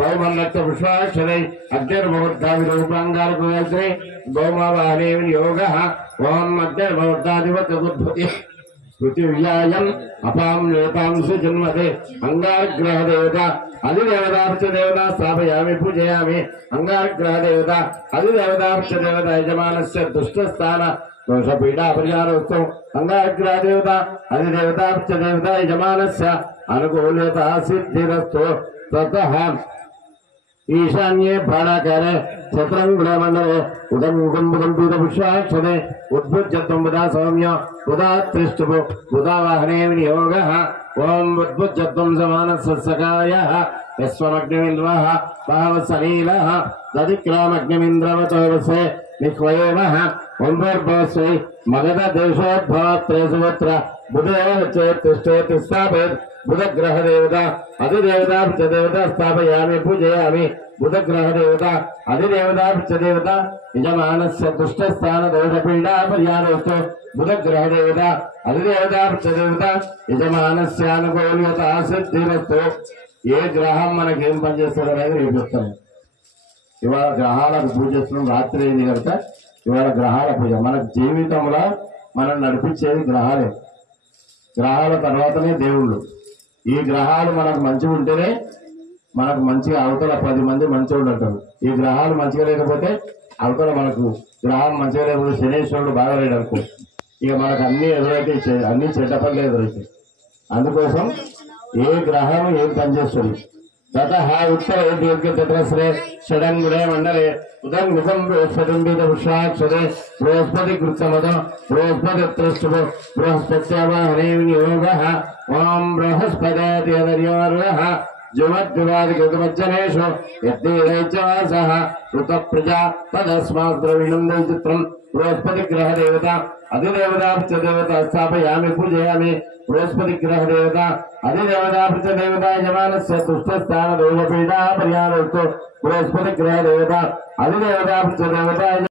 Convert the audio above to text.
गौमन्नक्ष विश्वाक्षरे अग्निर्मुहूर्ताविरूपाङ्गारकुयत्रे गौमावाहने विनियोगः ओम अग्निर्मुहूर्ताधिपतिर्बुद्धि पृथिव्यायम् अपां नेतां सुजन्मते अंगारग्रह देवता अधिदेवतार्च देवता स्थापयामि पूजयामि अंगारग्रह देवता अधिदेवतार्च देवता यजमानस्य दुष्टस्थान दोषपीडा परिहारोऽस्तु अंगारग्रह देवता अधिदेवतार्च देवता यजमानस्य अनुकूलता सिद्धिरस्तु ततः ईशान्ये प्राणाकारे चतुरंगुलमंडले उदंबुदंपीतपुष्पाक्षरे उद्भुज्यत्वं सौम्य उदात्तिष्ठुः उदावाहने विनियोगः ओम उद्भुज्यत्वं समानस्सकायः यस्वमग्निमिन्द्रः पावसनीलः दधिक्रामग्निमिन्द्रवतोवसे निह्वयेमः ओम्भर्भवस्वै मगधदेशोद्भवत्रेसुवत्र बुधेव चेत्तिष्ठेति स्थापयेत् बुधग्रह देवता अधिदेवता देवता स्थापयामि पूजयामि बुधग्रह देवता अधिदेवता देवता यजमानस्य दुष्टस्थान दोषपीडा परिहारोऽस्तु बुधग्रह देवता अधिदेवता देवता यजमानस्य अनुकूलता सिद्धिरस्तु ఏ గ్రహం మనకి ఏం పనిచేస్తారో అనేది రేపు చెప్తాను. ఇవాళ గ్రహాలకు పూజ చేస్తున్నాం. రాత్రి అయింది కనుక ఇవాళ గ్రహాల పూజ. మన జీవితంలో మనం నడిపించేది గ్రహాలే. గ్రహాల తర్వాతనే దేవుళ్ళు. ఈ గ్రహాలు మనకు మంచిగా ఉంటేనే మనకు మంచిగా అవతల 10 మంది మంచిగా ఉంటారు. ఈ గ్రహాలు మంచిగా లేకపోతే అవతల మనకు గ్రహం మంచిగా లేకపోతే శనేశ్వరుడు బాగా లేడు అనుకో, ఇక మనకు అన్ని ఎదురైతే అన్ని చెడ్డ పనులు ఎదురైతాయి. అందుకోసం ఏ గ్రహం ఏం పనిచేస్తుంది. ततः उत्तरे दीर्घचतुरस्रे षडङ्गुले मण्डले उदङ्गुसं बृहस्पतिम्बितपुष्पाक्षरे बृहस्पतिकृत्समद बृहस्पतित्रष्टुभ बृहस्पत्यावाहने विनियोगः ॐ बृहस्पतिर्यवर्यः जुमद्विवादिकृतमज्जनेषु यद्देवैश्चवासः ऋतप्रजा तदस्मात् द्रविणं दैचित्रं बृहस्पतिग्रह देवता अधिदेवता देवता स्थापयामि पूजयामि बृहस्पति ग्रह देवता अधिदेवता देवता यजमानस्य दुष्टस्थान दोषपीडा परिहारोऽस्तु बृहस्पति ग्रह देवता अधिदेवता देवता